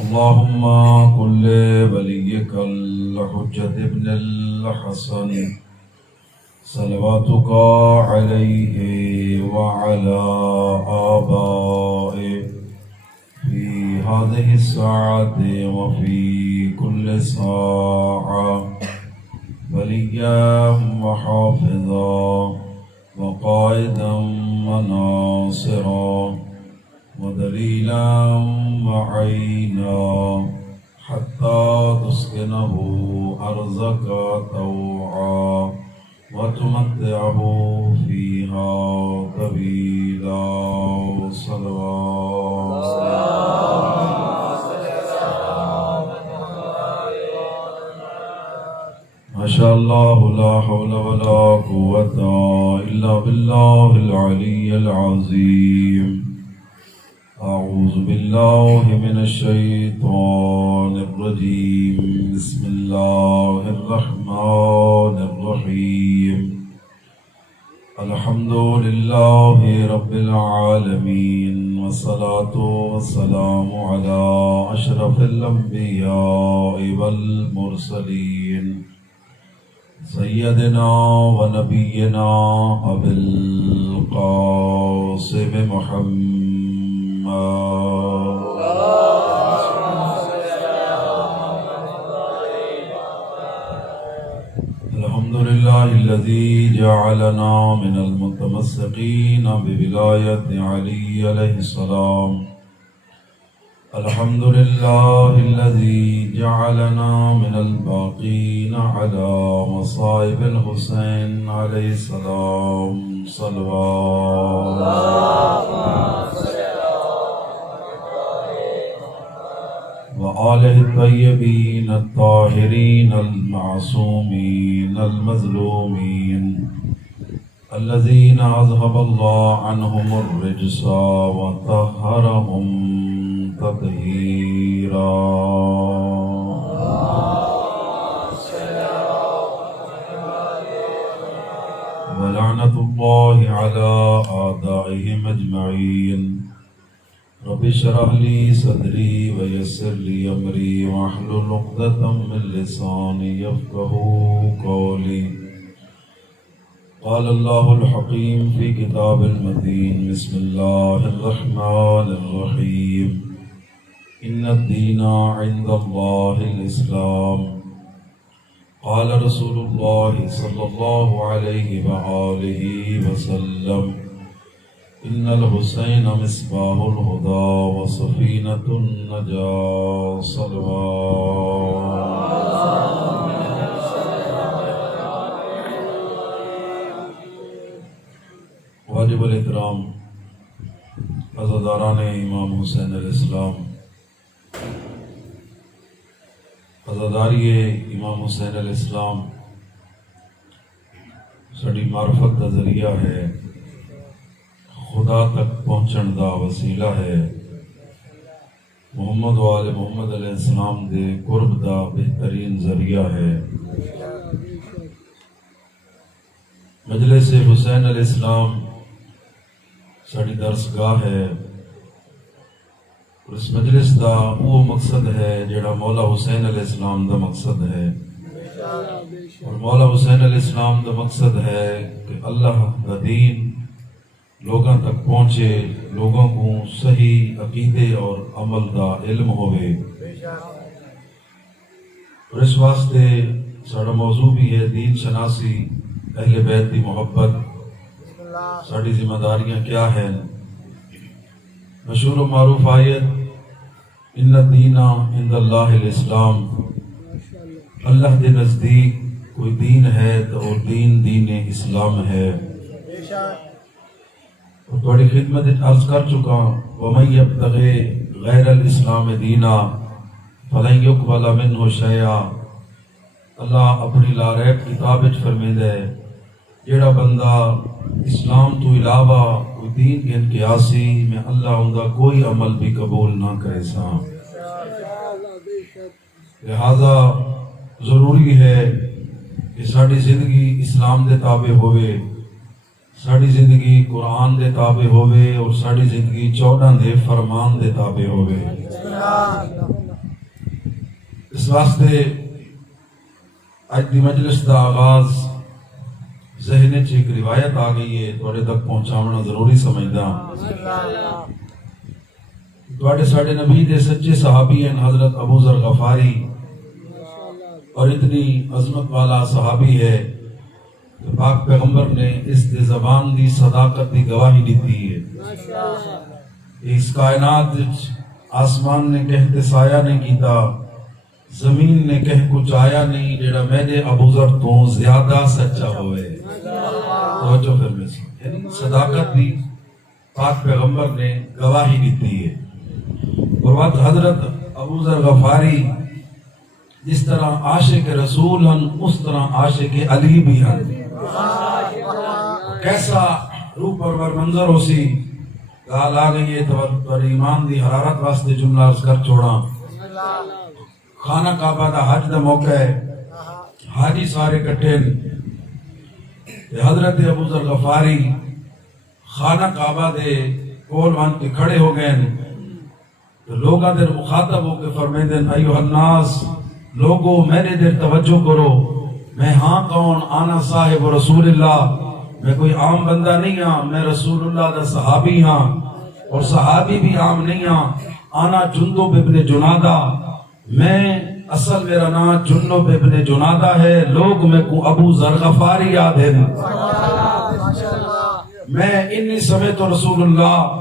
اللهم كن لوليك الحجة ابن الحسن صلواتك عليه وعلى آبائه في هذه الساعة وفي كل ساعة وليا وحافظا وقائدا وناصرا ودليلا وعينا حتى تسكنه أرضك طوعا وتمتعه فيها طويلا. صلوات ما شاء الله لا حول ولا قوة إلا بالله العلي العظيم. أعوذ بالله من الشيطان الرجيم. بسم الله الرحمن الرحيم. الحمد لله رب العالمين والصلاة والسلام على أشرف الأنبياء والمرسلين سيدنا ونبينا أبي القاسم محمد. الحمد لله الذي جعلنا من المتمسكين بولاية علي عليه السلام. الحمد لله الذي جعلنا من الباقين على مصائب الحسين عليه السلام. صلوات وآله الطيبين الطاهرين المعصومين المظلومين الذين أذهب الله عنهم الرجس وطهرهم تطهيرا. ولعنة الله على أعدائهم أجمعين. رب اشرح لي صدري ويسر لي أمري واحلل عقدة من لساني يفقهوا قولي. قال الله الحكيم في كتاب المتين. بسم الله الرحمن الرحيم. إن الدين عند الله الإسلام. قال رسول الله صلى الله عليه وآله وسلم. إن الحسين مصباح الهدى وسفينة النجاة. صلوات واجب الاحترام عزاداران امام حسین علیہ السلام، عزاداری امام حسین علیہ السلام ساری معرفت کا ذریعہ ہے، خدا تک پہنچن دا وسیلہ ہے، محمد و آل محمد علیہ السلام دے قرب دا بہترین ذریعہ ہے۔ مجلس حسین علیہ السلام ساری درسگاہ ہے، اور اس مجلس دا وہ مقصد ہے جڑا مولا حسین علیہ السلام دا مقصد ہے، اور مولا حسین علیہ السلام دا مقصد ہے کہ اللہ دا دین لوگاں تک پہنچے، لوگوں کو صحیح عقیدے اور عمل دا علم ہوئے۔ اور اس واسطے ساڑا موضوع بھی ہے دین شناسی، اہل بیت دی محبت، ساڑی ذمہ داریاں کیا ہیں۔ مشہور و معروف آیت ان الدین عند اللہ الاسلام، اللہ کے نزدیک کوئی دین ہے تو اور دین اسلام ہے۔ اور تھوڑی خدمت عرض کر چکا، وَمَن يَبْتَغِ غَيْرَ الْإِسْلَامِ دِينًا فَلَن يُقْبَلَ مِنْهُ شَيْئًا۔ اللہ اپنی لاریب کتاب وچ فرمیندہ ہے جیڑا بندہ اسلام تو علاوہ کوئی دین کے انقیاسی میں اللہ اندہ کوئی عمل بھی قبول نہ کرے سا۔ لہذا ضروری ہے کہ ساری زندگی اسلام دے تابع ہوئے، ساری زندگی قرآن دے تابع ہوئے، اور ساری زندگی 14 دے فرمان دے تابع ہوئے۔ اس واسطے اج دی مجلس دا آغاز ذہن چ ایک روایت آ گئی ہے تواڈے تک پہنچاونا ضروری سمجھدا تواڈے ساڈے نبی دے سچے صحابی ہیں حضرت ابو ذر غفاری اور اتنی عظمت والا صحابی ہے کہ پاک پیغمبر نے اس دے زبان دی صداقت دی گواہی دیتی ہے اس کائنات آسمان نے کہتے سایہ نہیں کیتا زمین نے کہہ کچھ آیا نہیں جیڑا میرے ابو ذر تو زیادہ سچا ہوئے توجہ پھر میں یعنی صداقت دی پاک پیغمبر نے گواہی دیتی ہے اور وقت حضرت ابو ذر غفاری جس طرح عاشق رسول ہیں اس طرح عاشق علی بھی ہیں کیسا روح پرور منظر ہو سی گال آ گئی ہے تو ایمان دی حرارت واسطے جملہ عرض کر چھوڑا خانہ کعبہ دا حج دا موقع ہے حاجی سارے کٹھے حضرت ابو ذر غفاری خانہ کعبہ دے کول وان کے کھڑے ہو گئے تو لوگاں دے مخاطب ہو کے فرمائے دیں ایوہ الناس لوگوں میرے دیر توجہ کرو میں ہاں کون آنا صاحب رسول اللہ میں کوئی عام بندہ نہیں ہاں میں رسول اللہ دا صحابی ہاں اور صحابی بھی عام نہیں ہاں آنا جندب ابن جنادہ میں اصل میرا نام جندب ابن جنادہ ہے لوگ میں کو ابو ذر غفاری یاد ہے میں انی سمیت رسول اللہ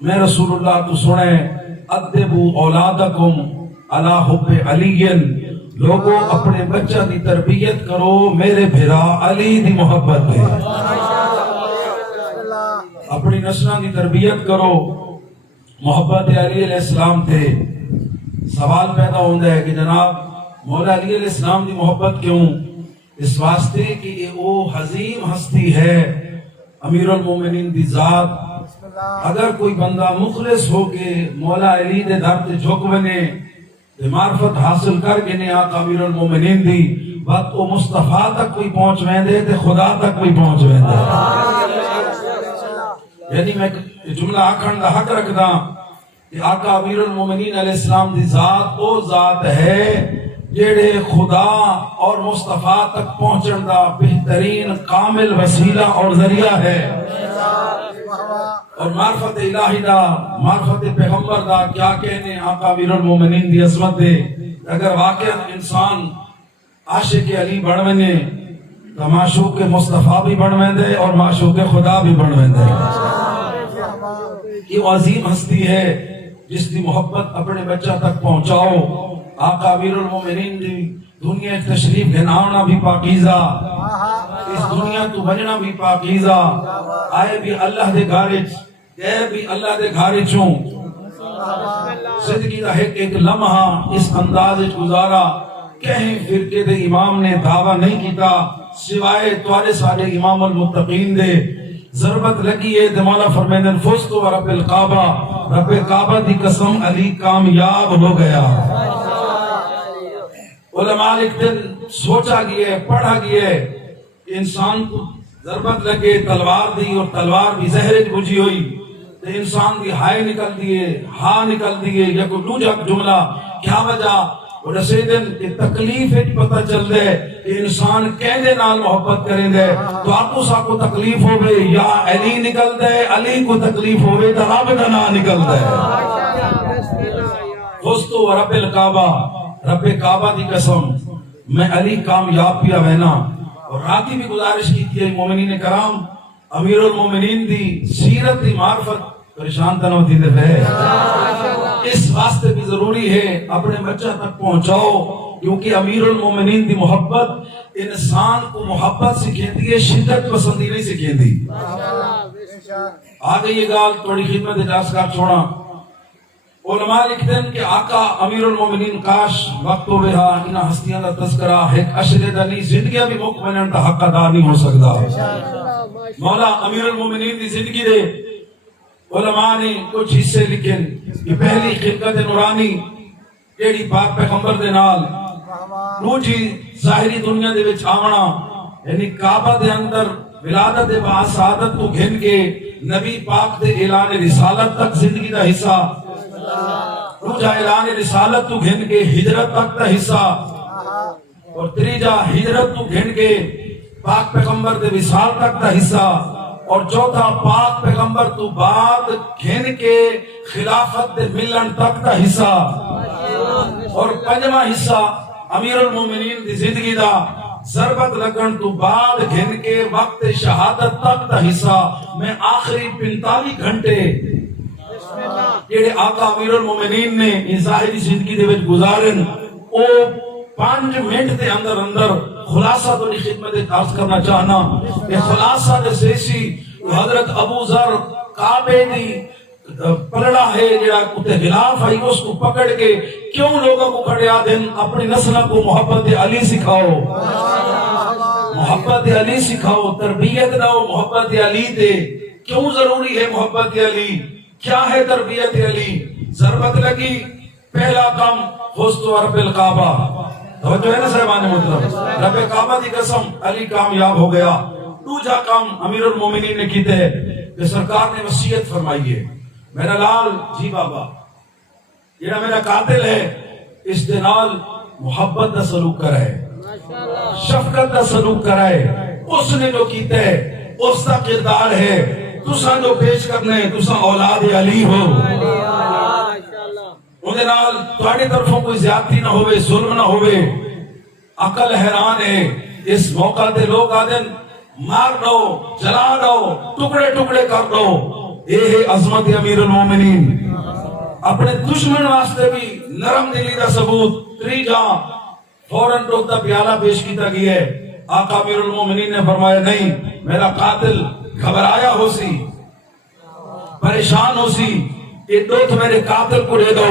میں رسول اللہ تو سنیں ادبو اولادکم علی حب علی لوگوں اپنے بچہ دی تربیت کرو میرے بھیرا علی دی محبت ہے اپنی نسلوں دی تربیت کرو محبت علی علیہ السلام تھے سوال پیدا ہوتا ہے کہ جناب مولا علی علیہ السلام دی محبت کیوں اس واسطے کہ یہ وہ عظیم ہستی ہے امیر المومنین دی ذات اگر کوئی بندہ مخلص ہو کے مولا علی دے در تے جھک بنے معرفت حاصل کر کے نے آقا امیر المومنین دی بات وہ مصطفیٰ تک کوئی پہنچ ویندے تے خدا تک کوئی پہنچ ویندے یعنی میں جملہ آکھن دا حق رکھدا کہ آقا امیر المومنین علیہ السلام دی ذات وہ ذات ہے جیڑے خدا اور مصطفیٰ تک پہنچن دا بہترین کامل وسیلہ اور ذریعہ ہے اور معرفت الہی دا معرفت پیغمبر دا کیا کہنے آقا امیر المومنین دی عظمت دے اگر واقعا انسان عاشق علی بڑھونے تو معشوق مصطفیٰ بھی بڑھویں دے اور معشوق خدا بھی بڑھویں دے یہ عظیم ہستی ہے جس دی محبت اپنے بچہ تک پہنچاؤ آقا امیر المومنین دی دنیا تشریف گھناؤنا بھی پاکیزہ اس دنیا تو بننا بھی پاکیزہ آئے بھی اللہ دے گھارج گئے بھی اللہ دے گھارجوں زندگی دا ایک لمحہ اس انداز گزارا کہیں فرقے دے امام نے دعویٰ نہیں کیتا سوائے توارے سارے امام المتقین دے ضربت لگی ہے مولا فرمائیں فزت و رب الکعبہ رب کعبہ دی قسم علی کامیاب ہو گیا علماء لکھتے سوچا گیا پڑھا گیا انسان کو ضربت لگے تلوار دی اور تلوار بھی زہرج بجھی ہوئی تو انسان دی ہائے نکل دیئے ہاں نکل دیئے یا کوئی دوجہ جملہ کیا وجہ اور اسے دن کہ تکلیف ایک پتہ چل دے کہ انسان کہنے نال محبت کریں دے تو آپ کو سا کو تکلیف ہوئے یا علی نکل دے علی کو تکلیف ہوئے تو رب دنا نکل دے خستو رب الکعبہ رب کعبہ دی قسم میں علی کامیاب پیا وینا اور راتی بھی گزارش کی تھی مومنین کرام امیر المومنین دی سیرت دی معرفت پریشان تنو تھی دے اس واسطے بھی ضروری ہے اپنے بچہ تک پہنچاؤ کیونکہ امیر المومنین دی محبت انسان کو محبت سکھیندی ہے شدت پسندی نہیں سکھیندی آگے یہ گال تھوڑی خدمت اجاز کر چھوڑا علماء لکھتے ہیں کہ آقا امیر المومنین کاش وقت ہو رہا انہا ہستیاں دا تذکرہ ایک اشرے دا نہیں زندگیاں بھی موقع بنن تا حق ادا نہیں ہو سکتا مولا امیر المومنین دی زندگی دے علماء نے کچھ حصے لکھیں یہ پہلی خلقت نورانی جیڑی پاک پیغمبر دے نال روجی ظاہری دنیا دے وچ آونا یعنی کعبہ دے اندر ولادت با سعادت کو گھن کے نبی پاک دے اعلان رسالت تک زندگی دا حصہ دوجا اعلان رسالت تو گھن کے ہجرت تک دا حصہ، اور تریجا ہجرت تو گھن کے پاک پیغمبر دے وصال تک دا حصہ، اور چوتھا پاک پیغمبر تو بعد گھن کے خلافت دے ملن تک دا حصہ، اور پنجواں حصہ امیر المومنین دی زندگی دا ضربت لگن تو بعد گھن کے وقت شہادت تک دا حصہ۔ میں آخری 45 گھنٹے جڑے آقا امیر المومنین نے ان ظاہری زندگی دے وچ گزارن، او 5 منٹ دے اندر اندر خلاصہ تو خدمت عرض کرنا چاہنا۔ یہ خلاصہ دے سیسی حضرت ابو ذر کعبے دی پلڑا ہے جڑا کتے غلاف ہے، اس کو پکڑ کے کیوں لوگوں کو کھڑے آدھن اپنی نسلہ کو محبت علی سکھاؤ، محبت علی سکھاؤ، تربیت داؤ محبت علی دے۔ کیوں ضروری ہے محبت علی؟ کیا ہے تربیت علی؟ ضربت لگی، پہلا کام حسن رب الکعبہ، توجہ ہے نا صاحبان محترم، رب کعبہ دی قسم علی کامیاب ہو گیا۔ دوجا کام امیر المومنین نے کیتے ہے کہ سرکار نے وصیت فرمائی ہے، میرا لال جی بابا یہ میرا قاتل ہے، اس دے نال محبت دا سلوک کرائے، شفقت دا سلوک کرائے۔ اس نے جو کیتے ہے اس دا کردار ہے، تساں جو پیش کرنے تساں اولاد علی ہو، اندے نال تواڈی طرفوں کوئی زیادتی نہ ہوئے، ظلم نہ ہوئے۔ عقل حیران ہے، اس موقع تے لوگ آدن مار دو، جلا دو، ٹکڑے ٹکڑے کر دو۔ یہ ہے عظمت امیر المومنین، اپنے دشمن واسطے بھی نرم دلی کا ثبوت۔ تریجا فوراً روتا پیالہ پیش کیتا گیا ہے، آقا امیر المومنین نے فرمایا نہیں، میرا قاتل گھبرایا ہو سی، پریشان ہو سی، یہ دوت میرے قاتل کو دے دو۔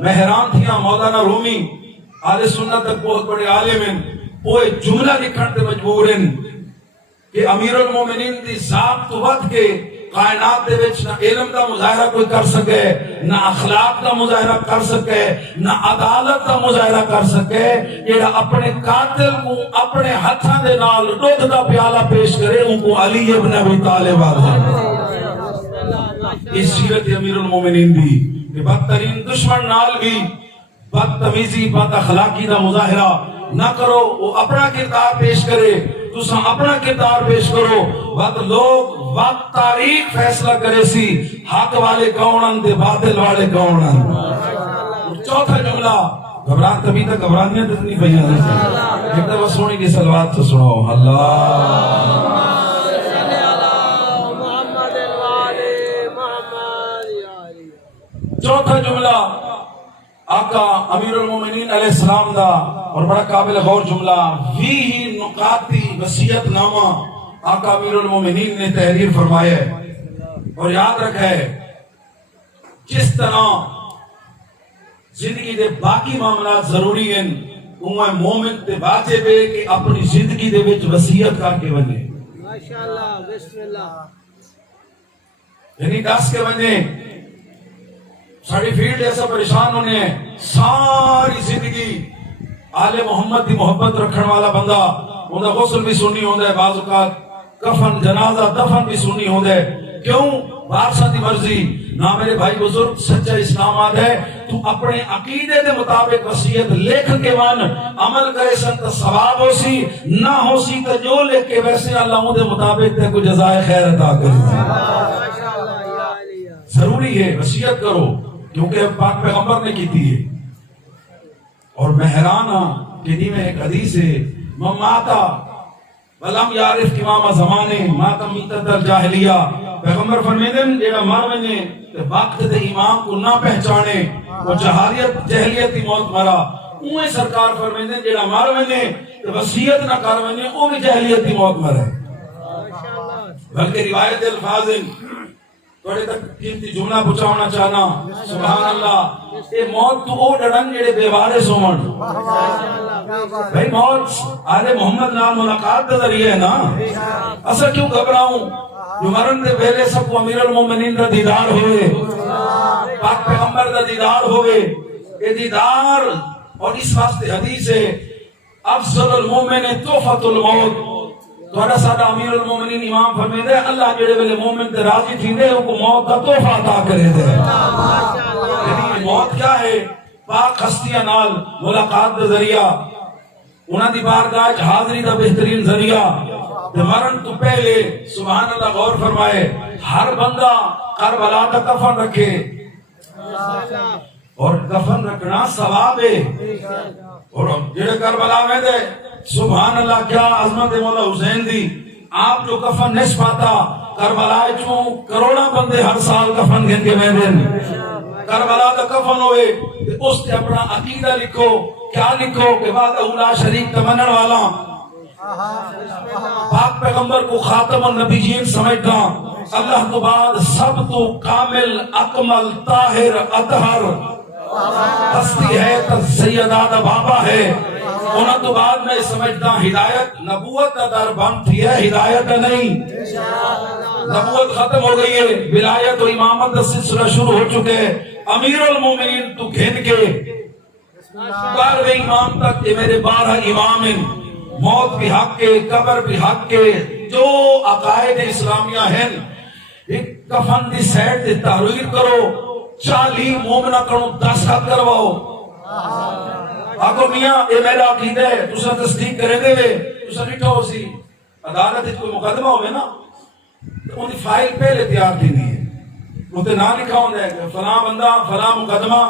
میں حیران تھیا، مولانا رومی آل سنت تک بہت بڑے عالم ہیں، وہ ایک جملہ لکھن تے مجبور ہیں کہ امیر المومنین دی ذات تو ود کے کائنات دے وچ نہ علم دا مظاہرہ کوئی کر سکے، نہ اخلاق دا مظاہرہ کر سکے، نہ عدالت دا مظاہرہ کر سکے، جیڑا اپنے قاتل کو اپنے ہتھاں دے نال دودھ دا پیالہ پیش کرے، ان کو علی ابن ابی طالب آدھا۔ اس سیرت امیر المومنین دی کہ بدترین دشمن نال بھی بدتمیزی بد اخلاقی دا مظاہرہ نہ کرو، وہ اپنا کردار پیش کرے، تساں اپنا کردار پیش کرو۔ وقت لوگ وقت تاریخ فیصلہ کرے سی حق والے کونن دے باطل والے کونن۔ چوتھا جملہ، گھبران کبھی تک گھبرانیاں اتنی پہیاں نہیں، ایک دفعہ سونی کی سلوات سے سنو، اللہ چوتھا جملہ آقا امیر المومنین علیہ السلام دا اور بڑا قابل غور جملہ، فیہ نقاتی وصیت نامہ آقا امیر المومنین نے تحریر فرمایا ہے۔ اور یاد رکھے جس طرح زندگی دے باقی معاملات ضروری ہیں، انہیں مومن تے واجب ہے کہ اپنی زندگی دے وچ وصیت کر کے بنے، ماشاءاللہ بسم اللہ، یعنی دس کے بنے۔ ساڑی فیلڈ ایسا پریشان ہونے ساری زندگی آل محمد دی محبت رکھن والا بندہ، انہا غسل بھی سننی ہوندہ ہے، بعض اوقات کفن جنازہ دفن بھی سننی ہوندہ ہے۔ کیوں؟ بادشاہ دی مرضی، نہ میرے بھائی بزرگ سچا اسلام آد ہے، تو اپنے عقیدے دے مطابق وصیت لکھ کے وان عمل کرے سن تو ثواب ہو سی، نہ ہو سی تو جو لکھ کے ویسے اللہ دے مطابق تے کو جزائے خیر عطا کرے۔ ضروری ہے وصیت کرو، کیونکہ پاک پیغمبر نے کی تھی۔ اور میں حیران ہوں کہ دی میں ایک حدیث ہے، من ماتا ولم یعرف امام زمانے ماتا میتت الجاہلیہ، پیغمبر فرمیدن جیڑا مر منے وقت دے امام کو نہ پہچانے وہ جہلیت کی موت مرا۔ اوہ سرکار فرمیدن جیڑا مر منے وصیت نہ کر منے وہ بھی جہلیت کی موت مرے۔ بلکہ روایت الفاظ توڑے تک قیمتی جملہ پہنچانا چاہنا، سبحان اللہ، یہ موت تو او ڈڑن جڑے بیوارے سومن۔ بھائی موت آل محمد نام ملاقات دا ذریعہ ہے نا، اصلا کیوں گھبراؤں؟ جو مرن دے پہلے سب کو امیر المومنین دا دیدار ہوئے، پاک پیغمبر دا دیدار ہوئے، یہ دیدار، اور اس واسطے حدیث ہے افضل المومن تحفۃ الموت۔ توڑا سادہ امیر المومنین امام فرمیدے اللہ جڑے ویلے مومن تے راضی تھی دے ان کو موت کا تحفہ عطا کرے دے۔ موت کیا ہے؟ پاک ہستیاں نال ملاقات دا ذریعہ، انہاں دی بارگاہ وچ حاضری دا بہترین ذریعہ۔ تے مرن تو پہلے سبحان اللہ غور فرمائے، ہر بندہ کربلا دا کفن رکھے، اور کفن رکھنا ثواب ہے۔ اور جڑے کربلا میں دے سبحان اللہ کیا عظمت مولا حسین دی، آپ جو کفن نہیں پاتا، کربلا چوں کروڑا بندے ہر سال کفن گن کے میں دن کربلا دا کفن ہوئے، اس تے اپنا عقیدہ لکھو۔ کیا لکھو کہ بعد اولا شریک تمنن والا پاک پیغمبر کو خاتم النبیین سمجھتا، اللہ تو بعد سب تو کامل اکمل طاہر اطہر ہستی ہے تو سیدہ دا بابا ہے۔ انہاں تو بعد میں سمجھتا ہدایت نبوت کا در بند تھی ہے، ہدایت نہیں۔ نبوت ختم ہو گئی ہے، ولایت و امامت کا سلسلہ شروع ہو چکے۔ امیر المومنین تو گھن کے 12ویں امام تک، یہ میرے 12 امام ہیں، موت بھی حق کے، قبر بھی حق کے، جو عقائد اسلامیہ ہیں، ایک کفن دی سیٹ دی تحریر کرو، 40 مومنہ کرو، 10 حق کرواؤ۔ آگو میاں یہ میرا عقیدہ ہے، تُسا تصدیق کریں گے، تُسا نٹھا ہو سی عدالت کوئی مقدمہ ہوئے نا، تو ان دی فائل پہلے تیار کی دی ہے، وہ تے نہ لکھا ہوں دے کہ فلاں بندہ، فلاں مقدمہ،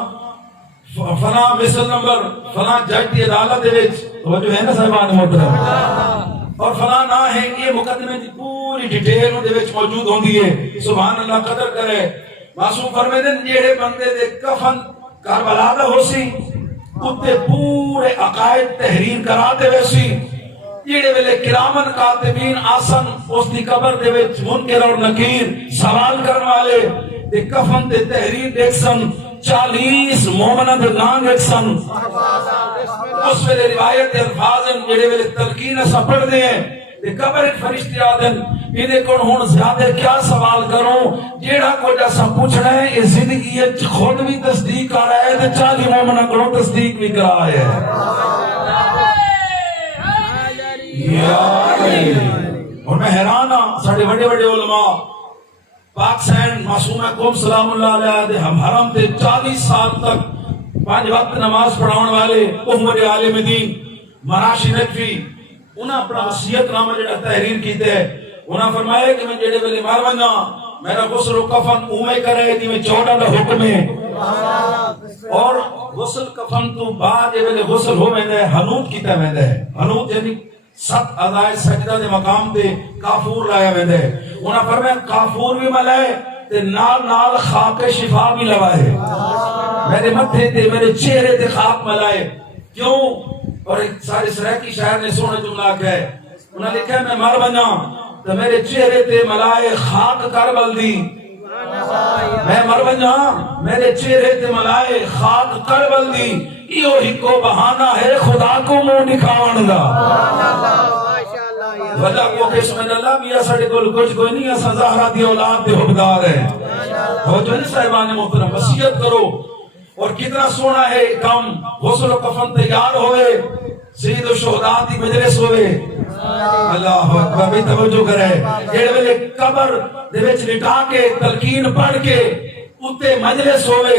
فلاں مثل نمبر، فلاں جج دی عدالت دے وچ، وہ جو ہے نا صاحبان محترم، اور فلاں نہ ہے، یہ مقدمے دی پوری ڈیٹیل ان دے وچ موجود ہوندی ہے۔ سبحان اللہ قدر کرے۔ معصوم فرمیدن جیڑے بندے دے کفن کربلا دا ہو سی، اتے پورے عقائد تحریر کرا دے ویسی، جیڑے ویلے کرامن کاتبین آسن اس دی قبر دے وچ منکر اور نکیر سوال کرن والے دے کفن دے تحریر دیکھ سن، 40 مومنہ دے نام دیکھ سن، اس ویلے روایت الفاظ جیڑے ویلے تلقین ایسا پڑھ دے ہیں، دے قبر فرشتے آدن انہیں کون ہون زیادہ کیا سوال کروں، جیڑا کو جیسا پوچھنا ہے، یہ زندگی خود بھی تصدیق کر رہا ہے، 40 مومنہ کرو تصدیق بھی کر رہا ہے۔ اور میں حیران ہاں، ساڑھے بڑے بڑے علماء پاک سین معصوم قوم سلام اللہ علیہ دے ہم حرم تے 40 سال تک 5 وقت نماز پڑھاؤن والے عمر عالم دین مراشی نقفی، انہاں اپنا وصیت نامہ جڑا تحریر کیتے ہیں، انہاں فرمایا کہ میں جڑے ویلے مار ونجا میرا غسل و کفن اوے کرے جی میں 14 دا حکم ہے، اور غسل کفن تو بعد جے ویلے غسل ہو ویندا ہے حنوت کیتا ویندا ہے، حنوت یعنی 7 اعضاء سجدہ دے مقام تے کافور لایا ویندا ہے۔ انہاں فرمایا کافور بھی ملائے تے نال نال خاک شفا بھی لوائے، میرے متھے تے میرے چہرے تے خاک ملائے۔ کیوں؟ اور ایک سارے سرائکی شاعر نے سونا جملہ کہا ہے، انہاں لکھا ہے میں مر بنا تو میرے چہرے تے ملائے خاک کربل دی، میں مر بنا میرے چہرے تے ملائے خاک کربل دی، ایو ہی کو بہانہ ہے خدا کو منہ دکھاون دا۔ وجہ کو کہ سمجھ اللہ میاں ساڑھے کول کچھ کوئی نہیں، اسا زہرہ دی اولاد دے حقدار ہے۔ ہو جو نہیں صاحبان محترم وصیت کرو، اور کتنا سونا ہے کم، غسل و کفن تیار ہوئے، سید الشہداء دی مجلس ہوئے، اللہ اکبر بھی توجہ کرے، جیڑے ویلے قبر دے وچ لٹا کے تلقین پڑھ کے اتے مجلس ہوئے،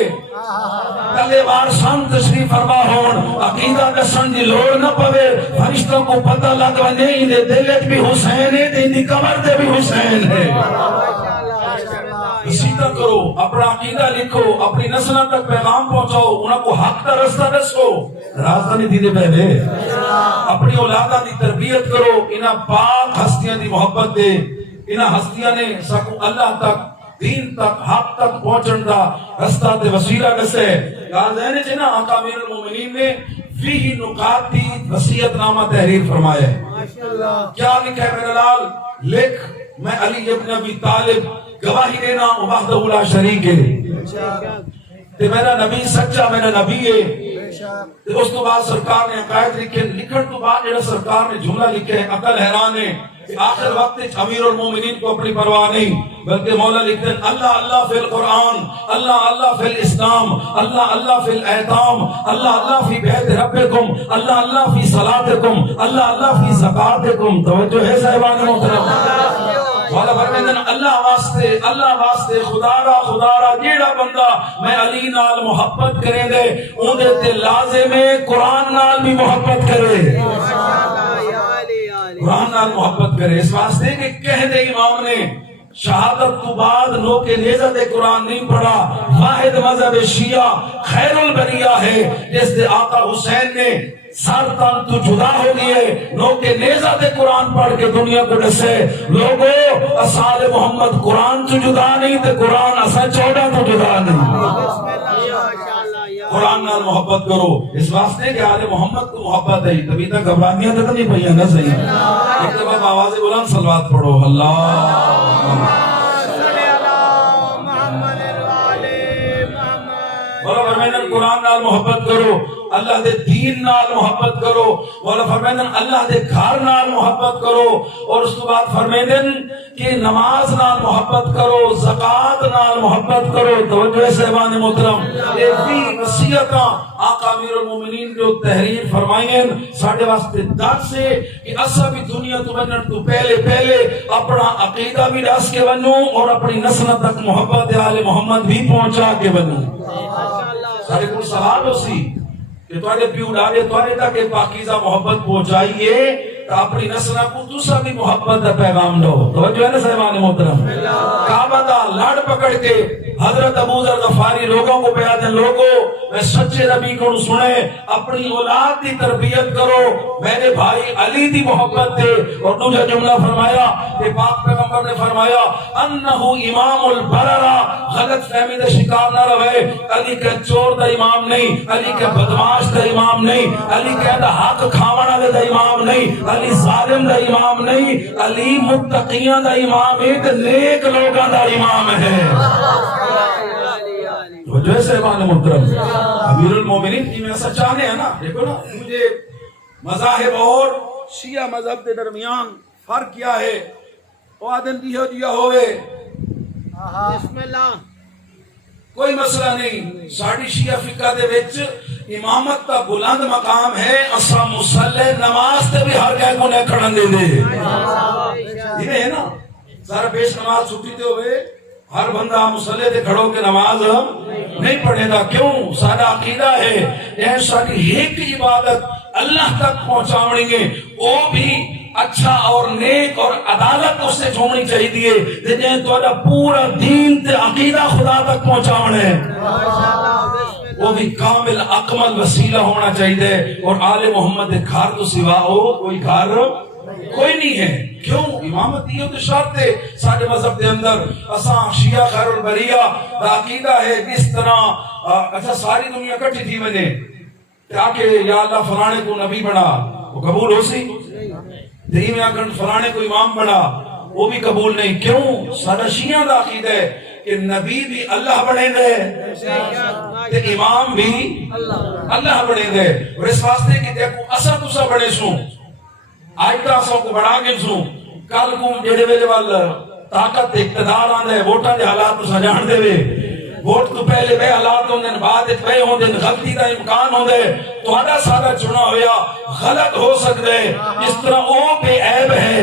کلے وار شان تشریف فرما ہون، عقیدہ دسن دی لوڑ نہ پوے، فرشتوں کو پتہ لگ ونجے اندے دل وچ بھی حسین ہے تے اندی قبر تے بھی حسین ہے۔ سیدھا کرو، اپنا عقیدہ لکھو، اپنی نسلوں تک پیغام پہنچاؤ، انہاں کو حق کا رستہ دسو، راستہ نہیں دیدے پہلے، اپنی اولادہ دی تربیت کرو، انہاں پاک ہستیاں دی محبت دے، انہاں ہستیاں نے سکو اللہ تک، دین تک، حق تک پہنچن دا رستہ تے وسیلہ دسے۔ غازین چنا آقا امیر المومنین نے فیہ نکات دی وصیت نامہ تحریر فرمایا ہے۔ کیا لکھا ہے میرا لال؟ لکھ میں علی ابن ابی طالب گواہی دینا وحدہ لا شریک ہے، تے میرا نبی سچا میرا نبی ہے۔ اس تو بعد سرکار نے عقائد لکھے، لکھن تو بعد جڑا سرکار نے جملہ لکھے عقل حیران ہے کہ آخر وقت امیر المومنین کو اپنی پرواہ نہیں، بلکہ مولا لکھتے ہیں اللہ اللہ فی القرآن، اللہ اللہ فی الاسلام، اللہ اللہ فی الایتام، اللہ اللہ فی بیت ربکم، اللہ اللہ فی صلاتکم، اللہ اللہ فی زکاتکم۔ توجہ ہے صاحبان محترم؟ والا فرمیندن اللہ واسطے خدا را جیڑا بندہ میں علی نال محبت کریں دے اودے تے لازم ہے قرآن نال بھی محبت کرے، قرآن نال محبت کرے۔ اس واسطے کہ کہہ دے امام نے شہادت تو بعد لوگ کے نیزت قرآن نہیں پڑھا، واحد مذہب شیعہ خیر البریہ ہے جس دے آقا حسین نے سر تن تو جدا ہو گئے لوگ کے نیزت قرآن پڑھ کے دنیا کو ڈسے لوگوں اصحاب محمد قرآن تو جدا نہیں تے قرآن اسا 14 تو جدا نہیں۔ قرآن نال محبت کرو، اس واسطے کہ آل محمد کو محبت ہے، تبھی تک گھبرانیاں تک نہیں پہیاں نہ صحیح۔ ایک دفعہ آواز بلند صلوات پڑھو، اللہ قرآن نال محبت کرو، اللہ دے دین نال محبت کرو، مولا فرمیندن اللہ دے گھر نال محبت کرو، اور اس کے بعد فرمیندن کہ نماز نال محبت کرو، زکات نال محبت کرو۔ توجہ صاحبان محترم، یہ بھی وصیتاں آقا امیر المومنین جو تحریر فرمائیں ساڈے واسطے درس ہے کہ اسا بھی دنیا تو بنن تو پہلے اپنا عقیدہ بھی دس کے بنوں اور اپنی نسل تک محبت آل محمد بھی پہنچا کے بنوں۔ سارے کو سوال ہو سی کہ تواڈے پیو ڈالے تواڈے تک پاکیزہ محبت پہنچائیے تو اپنی نسلہ کو دوسرا بھی محبت دا پیغام دو۔ توجہ ہے نا صاحبان محترم، کعبہ دا لاڑ پکڑ کے حضرت ابو ذر غفاری لوگوں کو بیان دیں، لوگوں میں سچے نبی کو سنے، اپنی اولاد دی تربیت کرو، میرے بھائی علی دی محبت دے۔ اور دوسرا جملہ فرمایا کہ پاک پیغمبر نے فرمایا انہو امام البررہ، غلط فہمی دے شکار نہ رہے، علی کے چور دا امام نہیں، علی کے بدماش دا امام نہیں، علی کے حق کھاونا دے دا امام نہیں، علی ظالم دا امام نہیں، علی متقیاں دا امام ہے، نیک لوگاں دا امام ہے۔ جو ہے صاحبان محترم، امیر المومنین کی میں ایسا چاہنے ہیں نا، دیکھو نا مجھے مذاہب اور شیعہ مذہب کے درمیان فرق کیا ہے، وہ آدم دیا ہوئے بسم اللہ کوئی مسئلہ نہیں۔ ساڑھی شیعہ فقہ دے وچ امامت کا بلند مقام ہے، اسا مسلح نماز تے بھی ہر گئے کو نہیں کھڑن دے دے، یہ ہے نا سارا پیش نماز چھٹی دے ہوئے ہر بندہ مسلح دے کھڑوں کے نماز نہیں پڑھے گا، کیوں؟ سارا عقیدہ ہے یہ ساری ایک عبادت اللہ تک پہنچاوڑیں گے، وہ بھی اچھا اور نیک اور عدالت اس سے چھوڑنی چاہیے دیئے جنہیں تو پورا دین تے عقیدہ خدا تک پہنچاوڑے وہ بھی کامل اکمل وسیلہ ہونا چاہیے، اور آل محمد گھر تو سوا ہو کوئی گھر کوئی نہیں ہے۔ کیوں؟ امامت یہ تو شرط ہے سارے مذہب دے اندر، اساں شیعہ خیر البریہ دا عقیدہ ہے اس طرح اچھا ساری دنیا کٹھی تھی میں نے تاکہ یا اللہ فلانے کو نبی بنا، وہ قبول ہو سی؟ دہی میں آکر فلانے کو امام بنا، وہ بھی قبول نہیں۔ کیوں؟ سارا شیعہ دا عقیدہ ہے کہ نبی بھی اللہ بنے دے تے امام بھی اللہ بنے دے، اور اس واسطے کہ دیکھو اسا تسا بڑے سوں آج کا سو کو بڑھا کے سوں کل کو جڑے ویلے وال طاقت اقتدار آندے ووٹاں دے حالات تو سجان دے وے، ووٹ تو پہلے بے حالات ہوندے بعد بے ہوندے، غلطی دا امکان ہوندے، تہاڈا سارا چنا ہویا غلط ہو سکدے، اس طرح او بے عیب ہے۔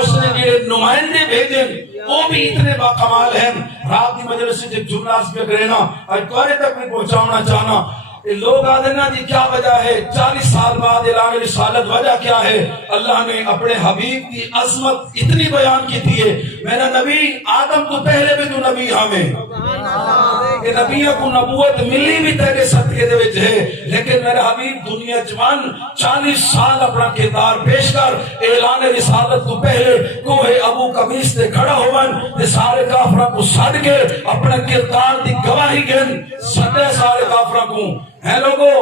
اس نے جڑے نمائندے بھیجے وہ بھی اتنے با کمال ہیں۔ رات کی مجلس سے جملہ اس پہ کرے نا آج توارے تک میں پہنچاؤنا چاہنا، لوگ آدھے نا جی کیا وجہ ہے 40 سال بعد اعلان رسالت، وجہ کیا ہے؟ اللہ نے اپنے حبیب کی عظمت اتنی بیان کی تھی ہے، میرا نبی آدم تو پہلے بھی تو نبی ہمیں کہ نبیوں کو نبوت ملی بھی تیرے صدقے دے وچ ہے، لیکن میرا حبیب دنیا جوان 40 سال اپنا کردار پیش کر اعلان رسالت تو پہلے کوہ ابو قبیس تے کھڑا ہوون تے سارے کافروں کو سد کے اپنے کردار دی گواہی گن سدے سارے کافروں کو ہے لوگوں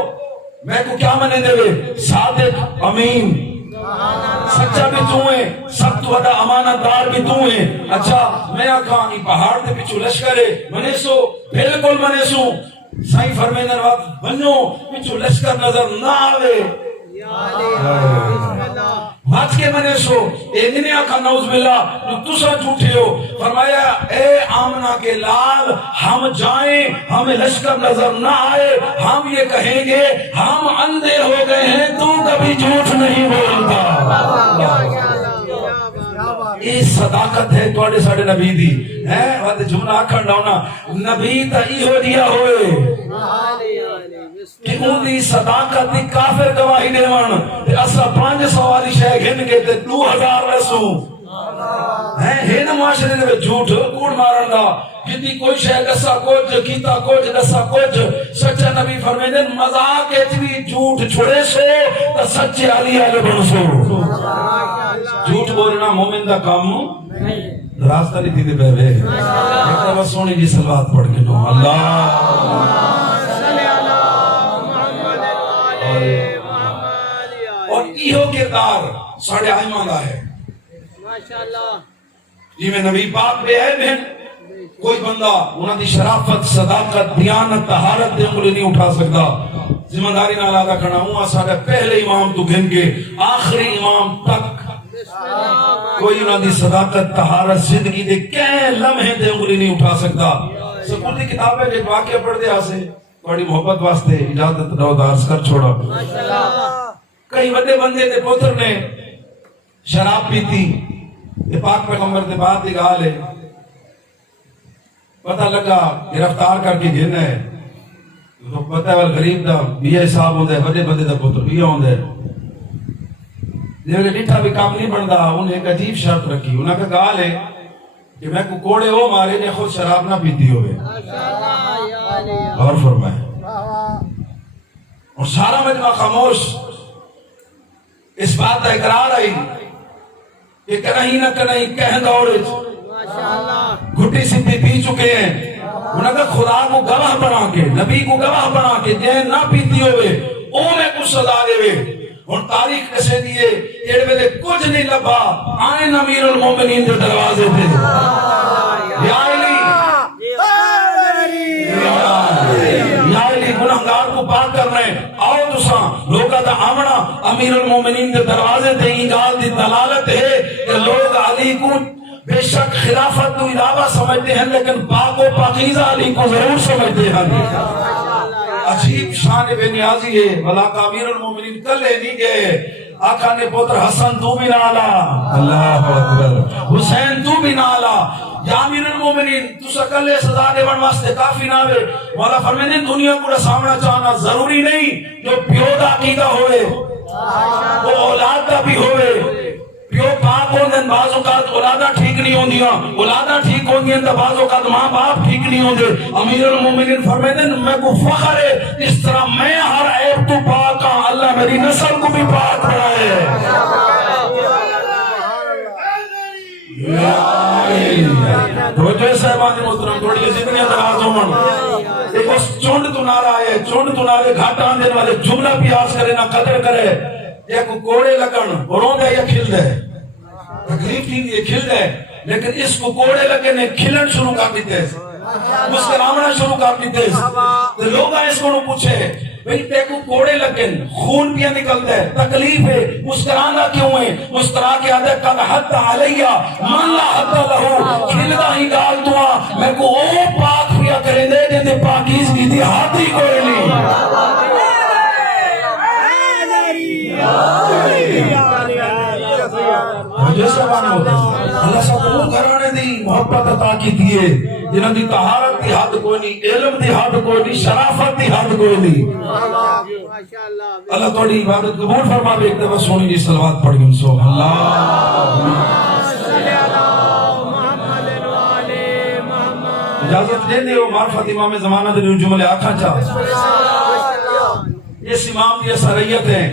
میں کو کیا منے دے وے صادق امین سچا بھی تو ہے، سب تو بڑا امانت دار بھی تو ہے۔ اچھا میں آکھاں یہ پہاڑ دے پیچھے لشکر ہے منے سو بالکل منے سو سائیں فرمیندر وقت بنو پیچھے لشکر نظر نہ آوے بات کے منے سو ایدنے آکھا نعوذ باللہ جو تسا جھوٹے ہو، فرمایا اے آمنہ کے لال ہم جائیں ہمیں لشکر نظر نہ آئے، ہم یہ کہیں گے ہم اندھے ہو گئے ہیں تو کبھی جھوٹ نہیں بولتا۔ یہ صداقت ہے تواڈے ساڈے نبی دی ہے ود جملہ آکھن ڈاونا نبی تا ایہو جیا ہوئے کہ اون دی صداقت دی کافر گواہی دیون تے اسا 500 والی شے گھن کے تے 2000 رسوں ہے نا معاشرے دے وچ جھوٹ کوڑ مارن دا جدی کوئی شے دسا کچھ کیتا کچھ دسا کچھ سچا نبی فرمیندے مذاق وچ بھی جھوٹ چھڑے سو تے سچے علی والے بن سو جھوٹ بولنا مومن دا کام نہیں راستہ نہیں دیتے پہ ایک دفعہ سونی جی صلوات پڑھ کے دو اللہ اور ایہو کردار ساڑھے آئیمان دا ہے جی میں نبی پاک بے عیب ہیں کوئی بندہ انہاں دی شرافت صداقت دیانت طہارت دے انگلی نہیں اٹھا سکتا ذمہ داری نال ادا کرنا ہوں ساڈے پہلے امام تو گن کے آخری امام تک کوئی انہاں دی صداقت طہارت زندگی دے کہیں لمحے دے انگلی نہیں اٹھا سکتا سکول دی کتاب ہے ایک واقعہ پڑھ دے آسے بڑی محبت واسطے اجازت دو دارس کر چھوڑا کئی بڑے بندے دے پوتر نے شراب پیتی یہ پاک پیغمبر دے بات دی گال ہے پتہ لگا گرفتار کر کے گھرنا ہے تو پتہ ہے غریب دا بیہ صاحب ہوندے ہے بڑے بندے دا پوتر بیہ ہوندے جب ڈٹھا بھی کام نہیں بندا انہیں ایک عجیب شرط رکھی انہاں کا گال ہے کہ میں کو کوڑے ہو مارے نے خود شراب نہ پیتی ہوئے غور فرمائے اور سارا مجمع خاموش اس بات کا اقرار آئی کہ کہیں نہ کہیں کہہ دور گھٹی سدھی پی چکے ہیں انہوں نے خدا کو گواہ بنا کے نبی کو گواہ بنا کے جن نہ پیتی ہوئے او میں کچھ سزا دے ہوئے اور تاریخ کسے دیئے ایڑ ویلے کچھ نہیں لبا آئین امیر المومنین دے دروازے تھے یا علی گناہگار کو پاک کرنے آؤ تساں لوگا دا آمنا امیر المومنین دے دروازے تے انگال دی دلالت ہے کہ لوگ علی کو بے شک خلافت تو علاوہ سمجھتے ہیں لیکن پاک و پاکیزہ علی کو ضرور سمجھتے ہیں عجیب شان بے نیازی ہے ولیکن امیر المومنین کلے نہیں گئے آقا نے پوتر حسن تو بھی نالا اللہ اکبر حسین تو بھی نالا یا امیر المومنین تو سکلے سزا دے بن واسطے کافی نہ ہوئے مولا فرمینے دنیا کو سامنا چاہنا ضروری نہیں جو پیو دا عقیدہ ہوئے وہ اولاد دا بھی ہوئے پیو پاک ہوندن بعض اوقات اولادہ ٹھیک نہیں ہوندیاں اولادہ ٹھیک ہوندیاں تو بعض اوقات ماں باپ ٹھیک نہیں ہوندے امیر المومنین فرمینے میں کو فخر ہے اس طرح میں ہر عیب تو پاک ہاں اللہ میری نسل کو بھی پاک بنائے روجے صاحبان محترم تھوڑی زندگیاں دراز ہوں ایک اس چونڈ تو نعرہ ہے چونڈ تو نعرے گھاٹا آندھنے والے جملہ پیاس کرے نہ قدر کرے ایک کوڑے لگن روندہ یا کھل دے تکلیف تھی یہ کھل دے لیکن اس کو کوڑے لگے نے کھلن شروع کر دیتے مسکرامنا شروع کر دیتے تو لوگ اس کو پوچھے بھئی تے کو کوڑے لگن خون پیا نکل دے تکلیف ہے مسکرانا کیوں ہے مسکرا کے آدھے قد حد علیہ من لا حد لہو کھلدا ہی گال دعا میں کو او پاک پیا کریں دے جن دے پاکیز کی دی ہاتھ ہی کوئی نہیں جیسا بانے ہوتا ہے اللہ سب کو گھرانے دی محبت عطا کی دیئے جنہاں دی طہارت دی حد کوئی نہیں علم دی حد کوئی نہیں شرافت دی حد کوئی نہیں اللہ توڑی عبادت قبول فرما بے ایک دفعہ سونی جی صلوات پڑھ گئے سو اللہ اجازت دے دے وہ معرفت امام زمانہ دے جملے آکھا چاہ اس امام دی سریت ہے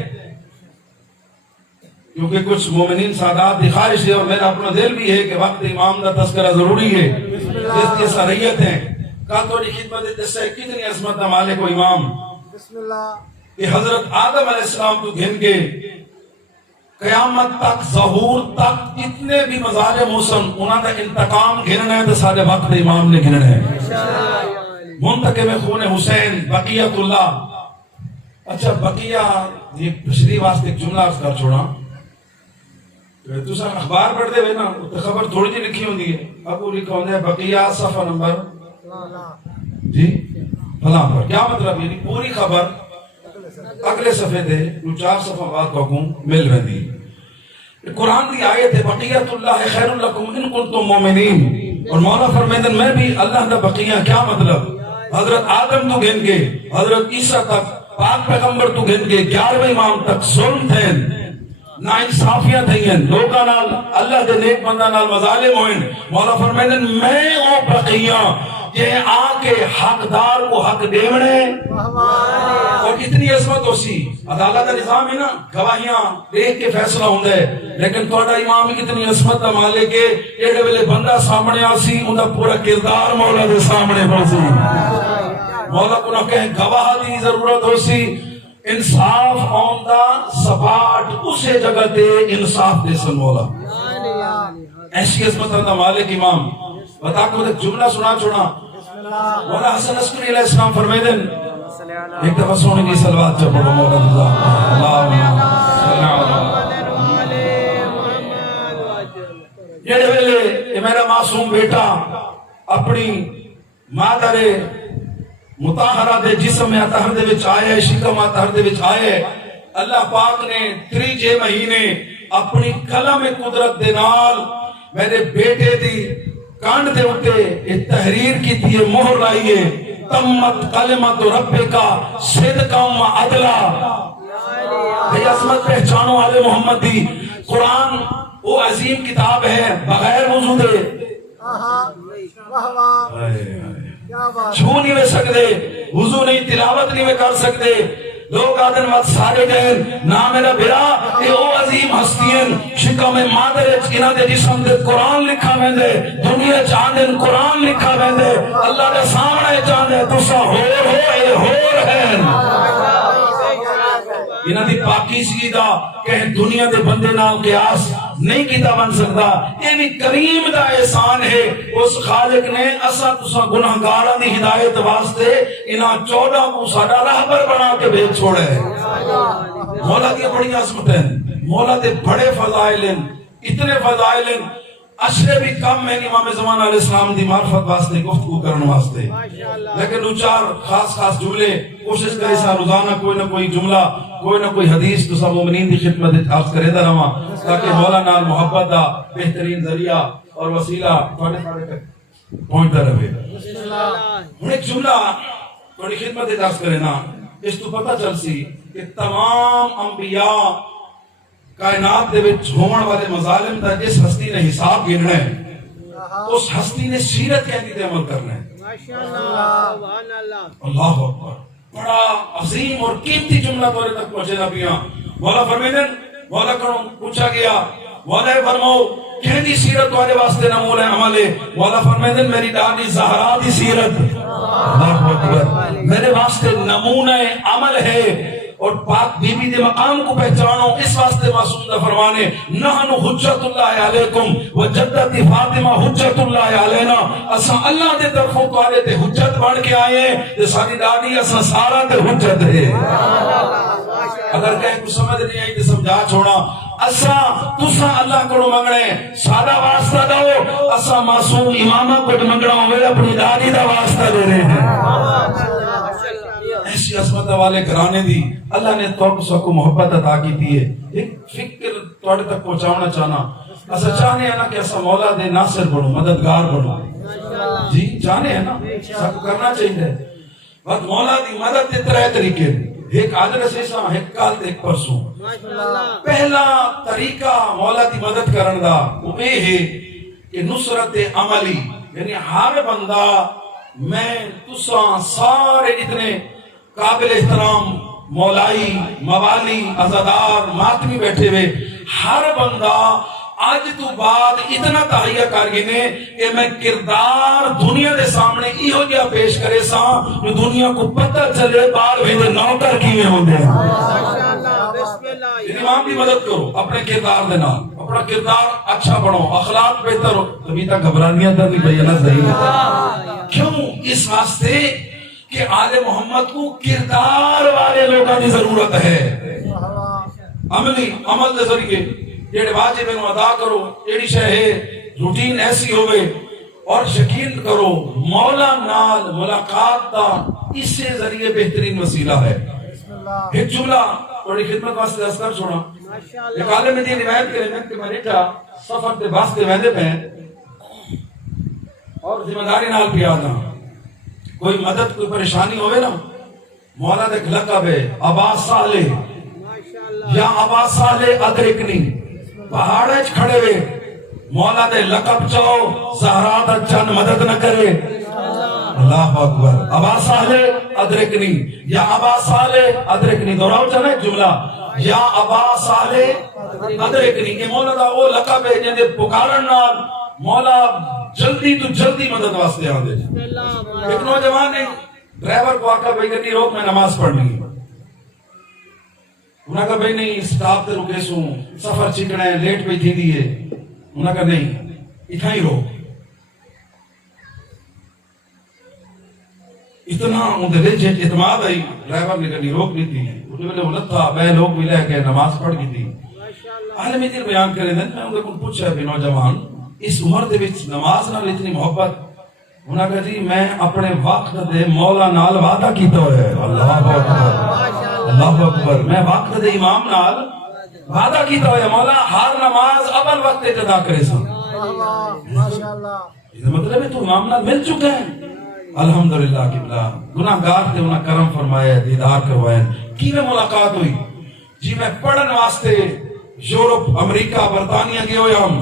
کیونکہ کچھ مومنین سادات دی خواہش ہے اور میرا اپنا دل بھی ہے کہ وقت امام دا تذکرہ ضروری ہے اس کی سریت ہے کہا تو نے خدمت اس سے کتنی عظمت ہے مالک و امام کہ حضرت آدم علیہ السلام تو گھن کے قیامت تک ظہور تک اتنے بھی مظالم موسم انہاں دا انتقام گھننا ہے تو سارے وقت امام نے گھننا ہے منتقم خون حسین بقیت اللہ اچھا بقیہ یہ تشریح واسطے ایک جملہ اس کر چھوڑا تو سا اخبار پڑھ دے نا خبر تھوڑی جی لکھی ہوندی ہے اب وہ لکھا ہوندہ ہے بقیہ صفحہ نمبر جی فلاں پر کیا مطلب یعنی پوری خبر اگلے صفحے دے جو 4 صفحہ بات کو مل رہی قرآن کی آیت ہے بقیت اللہ خیر لکم ان کنتم مومنین. اور مولا فرمیندن میں بھی اللہ دا بقیہ کیا مطلب؟ حضرت آدم تو گھن کے حضرت عیسیٰ تک پاک پیغمبر تو گھن کے 11ویں امام تک ظلم تھے نا انصافیاں تھیں لوگاں نال اللہ دے نیک بندہ نال مظالم ہوئیں. مولا فرمیندن میں او بقیہ کہ آ کے حقدار کو حق دیونے. اور اتنی عظمت ہو سی عدالت کا نظام ہے نا گواہیاں دیکھ کے فیصلہ ہوندہ ہے لیکن توڑا امام اتنی عظمت دا مالک ہے ایڈے ویلے بندہ سامنے آسی ان دا پورا کردار مولا دے سامنے ہو سی. مولا کو نہ کہیں گواہ دی ضرورت ہو سی انصاف آن دا سپاٹ اسے جگہ دے انصاف دے سن مولا. ایسی عظمت دا مالک امام بتا کو ایک جملہ سنا چھوڑا. مولا حسن عسکری علیہ السلام فرمائے دن ایک دفعہ سونے کی صلوات جب پڑھو مولا اللہ یہ ویلے یہ میرا معصوم بیٹا اپنی مادر مطہرہ دے جسم میں اطہر دے وچ آئے شکم اطہر دے وچ آئے. اللہ پاک نے 3 مہینے اپنی کلم قدرت دے نال میرے بیٹے دی کانڈ دے اٹھے ایک تحریر کی تھی مہر لائیے تمت کلمت ربکا صدقا و عدلا. بھئی عظمت پہچانو آل محمد دی. قرآن وہ عظیم کتاب ہے بغیر وضو دے چھو نہیں میں سکتے وضو نہیں تلاوت نہیں میں کر سکتے. لوگ آدن وقت سارے گئے نا میرا بھرا اے او عظیم ہستین شکا میں مادر انہ دے جسم دے قرآن لکھا میں دے دنیا چاندن قرآن لکھا میں دے اللہ دے سامنے چاندے تسا ہور ہو اے ہور ہے. انہ دی پاکی سیدہ کہ دنیا دے بندے نال قیاس نہیں کیتا بن سکتا. یہ بھی کریم دا احسان ہے اس خالق نے اسا تسا گناہگاراں دی ہدایت واسطے انہاں 14 کو ساڈا راہبر بنا کے بھیج چھوڑے. مولا دی بڑی عظمت ہے مولا دے بڑے فضائل ہیں اتنے فضائل ہیں اشرے بھی کم میں امام زمان علیہ السلام دی معرفت واسطے گفتگو کرنے واسطے لیکن دو چار خاص جملے کوشش کرے سا روزانہ کوئی نہ کوئی جملہ کوئی نہ کوئی حدیث تو سب مومنین دی خدمت عرض کرے دا رہا تاکہ مولا نال محبت دا بہترین ذریعہ اور وسیلہ تھوڑے تک پہنچتا رہے. ہن ایک جملہ تھوڑی خدمت عرض کرے نا اس تو پتہ چل سی کہ تمام انبیاء کائنات دے وچ ہون والے مظالم دا جس ہستی نے حساب گننا ہے اس ہستی نے سیرت کہنے تے عمل کرنا ہے. اللہ اکبر بڑا عظیم اور قیمتی جملہ تورے تک پہنچے نبیاں. مولا فرمیدن مولا کروں پوچھا گیا مولا فرماؤ کہنی سیرت والے واسطے نمول عمل ہے. مولا فرمیدن میری دادی زہرا دی سیرت اللہ اکبر میرے واسطے نمونہ عمل ہے. اور پاک بی بی دے مقام کو پہچانو اس واسطے معصوم دا فرمانے نحنو حجت اللہ علیکم و جدت فاطمہ حجت اللہ علینا. اساں اللہ دے طرفوں تو آلے تے حجت بڑھ کے آئے ہیں تے ساری دادی اساں سارا تے حجت ہے. اگر کہیں کچھ سمجھ نہیں آئی تے سمجھا چھوڑا اساں تساں اللہ کو منگنے سارا واسطہ دو اساں معصوم امامہ کو منگنا ہوئے اپنی دادی دا واسطہ دے رہے ہیں. ایسی عظمت والے گھرانے دی اللہ نے تو کو محبت عطا کی تھی ہے. ایک فکر توڑے تک پہنچانا چاہنا اسا چاہنے ہیں نا کہ اسا مولا دے ناصر بڑھو مددگار بڑھو جی چاہنے ہیں نا سب کرنا چاہیے. وقت مولا دی مدد دے 3 طریقے ایک آجر سیسا ایک کال ایک پرسوں. پہلا طریقہ مولا دی مدد کرن دا وہ ہے کہ نصرت عملی یعنی ہر بندہ میں تساں سارے اتنے قابل احترام مولائی موالی عزادار ماتمی بیٹھے ہوئے ہر بندہ آج تو بعد اتنا تحریہ کر گئے کہ میں کردار دنیا دے سامنے ایہو جا پیش کرے سا جو دنیا کو پتہ چلے بار بھیدے نوکر کیویں ہوں دے. امام کی مدد کرو اپنے کردار دے نال اپنا کردار اچھا بڑھو اخلاق بہتر ہو کبھی تک گھبرانیاں تھا نہیں بیانہ صحیح ہے. کیوں اس واسطے کہ آل محمد کو کردار والے لوگوں کی ضرورت ہے. عملی عمل دے ذریعے جیڑے واجب انہوں ادا کرو جیڑی شے ہے روٹین ایسی ہوئے اور یقین کرو مولا نال ملاقات دا اس سے ذریعے بہترین وسیلہ ہے. ایک جملہ تھوڑی خدمت واسطے عرض کر چھوڑا ایک عالم دی روایت کرے کہ میں دیکھا سفر تے بس تے ویندے پے اور ذمہ داری نال پیا دا کوئی مدد کوئی پریشانی ہوئے نا مولا دے لقب ہے ابا صالح یا ابا صالح ادرکنی پہاڑ وچ کھڑے ہوئے مولا دے لقب چاہو زہرا دا چند مدد نہ کرے اللہ اکبر ابا صالح ادرکنی یا ابا صالح ادرکنی دہراؤ چاہے جملہ یا ابا صالح ادرکنی یہ مولا دا وہ لقب ہے جن دے پکارن نال مولا جلدی تو جلدی مدد واسطے آن دے ایک نوجوان نے ڈرائیور کو آکا بھائی گھنی روک میں نماز پڑھنی انہوں نے کہا بھائی نہیں سٹاپ تے رکے سوں سفر چکنا ہے لیٹ پہ تھی دیئے انہوں نے کہا نہیں اتنا ہی روک اتنا اندھے جھٹ اعتماد آئی ڈرائیور نے کہنی روک نہیں تھی انہوں نے بولت تھا بے لوگ ملے کہ نماز پڑھ کی تھی عالمی دیر بیان کرے دیں میں انہوں نے پوچھا ہے نوجوان اس عمر دے وچ نماز نال اتنی محبت انہوں نے کہا جی میں اپنے وقت دے مولا نال وعدہ کیتا ہے اللہ اکبر اللہ اکبر میں وقت دے امام نال وعدہ کیتا ہے مولا ہر نماز اول وقت ادا کرے سا یہ مطلب ہے تو امام نال مل چکے ہیں الحمدللہ قبلہ گناہگار تے انہاں کرم فرمایا دیدار کروائے کی میں ملاقات ہوئی جی میں پڑھن واسطے یورپ امریکہ برطانیہ گئے ہوئے ہم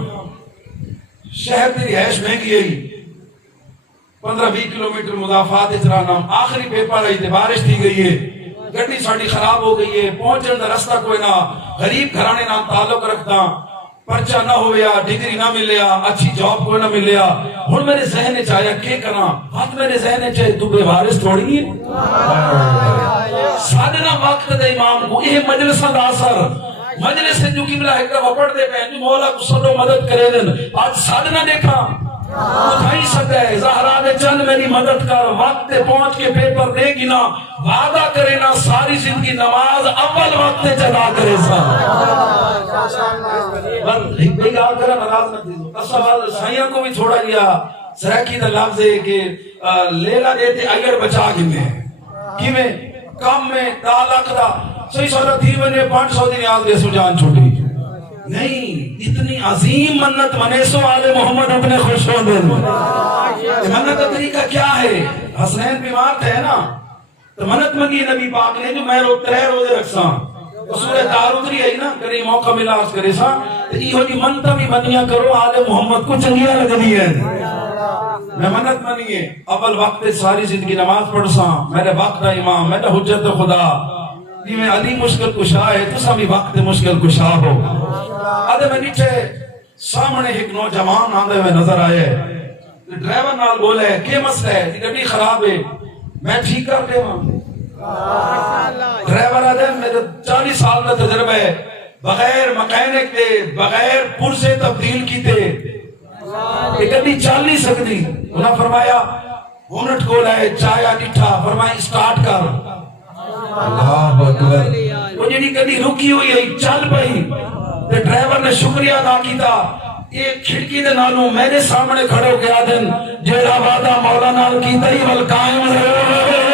شہر تیری رہائش مہنگی آئی 15-20 کلومیٹر مضافات اجرانا آخری پیپر آئی تھے بارش تھی گئی ہے گھڑی ساڑی خراب ہو گئی ہے پہنچن دا رستہ کوئی نہ غریب گھرانے نام تعلق رکھتا پرچہ نہ ہویا ڈگری نہ ملیا اچھی جاب کوئی نہ ملیا ہن میرے ذہن چاہیا کہ کرنا بات میرے ذہن چاہے تو بے وارث تھوڑی ہے سادنا وقت دے امام کو یہ مجلس دا اثر مجلس سے جو قبلہ ہے کہ وہ پڑھ دے پہن جو مولا کو صدو مدد کرے دن آج سادنا دیکھا اٹھائی سکتا ہے زہرا دے چند میری مدد کر وقت پہنچ کے پیپر دے گی نا وعدہ کرے نا ساری زندگی نماز اول وقت چلا کرے سا بھئی آل کرا نراز نہ دیدو اصلا سائیاں کو بھی چھوڑا دیا سرکی دا لفظ ہے کہ لیلہ دیتے ایڑ بچا گنے کی میں کام میں تعلق دا صحیح سوچا تھی بنے 500 دن آگ دے سو جان چھوٹی نہیں اتنی عظیم منت منے سو آل محمد اپنے خوش ہو دن منت کا طریقہ کیا ہے حسنین بیمار تھے نا تو منت منگی نبی پاک نے جو میں روز 3 روزے رکھساں سورہ دار اتری ہے نا کرے موقع ملا اس کرے سا تو یہ ہوتی منتہ بھی منیا کرو آل محمد کو چنگیا لگ دی ہے میں منت منیے اول وقت ساری زندگی نماز پڑھ سا میرے وقت دا امام میرا حجت خدا یہ میں علی مشکل کشا ہے تو سا بھی وقت مشکل کشا ہو آدھے میں نیچے سامنے ایک نوجوان آدھے میں نظر آئے ڈرائیور نال بولے کہ مسئلہ ہے یہ گڑی خراب ہے میں ٹھیک کر دے وہاں ڈرائیور آدھے میرے 40 سال کا تجربہ ہے بغیر مکینک دے بغیر پرسے تبدیل کی تے یہ گڑی چال نہیں سکتی انہاں فرمایا ہونٹ کو لائے چایا ڈٹھا فرمایا اسٹارٹ کر اللہ اکبر وہ جنی کدی رکی ہوئی ہے چل پئی تے ڈرائیور نے شکریہ ادا کیتا ایک کھڑکی دے نالوں میرے سامنے کھڑے ہو کے آدن جیڑا وعدہ مولا نال کیتا ہی ول قائم رہے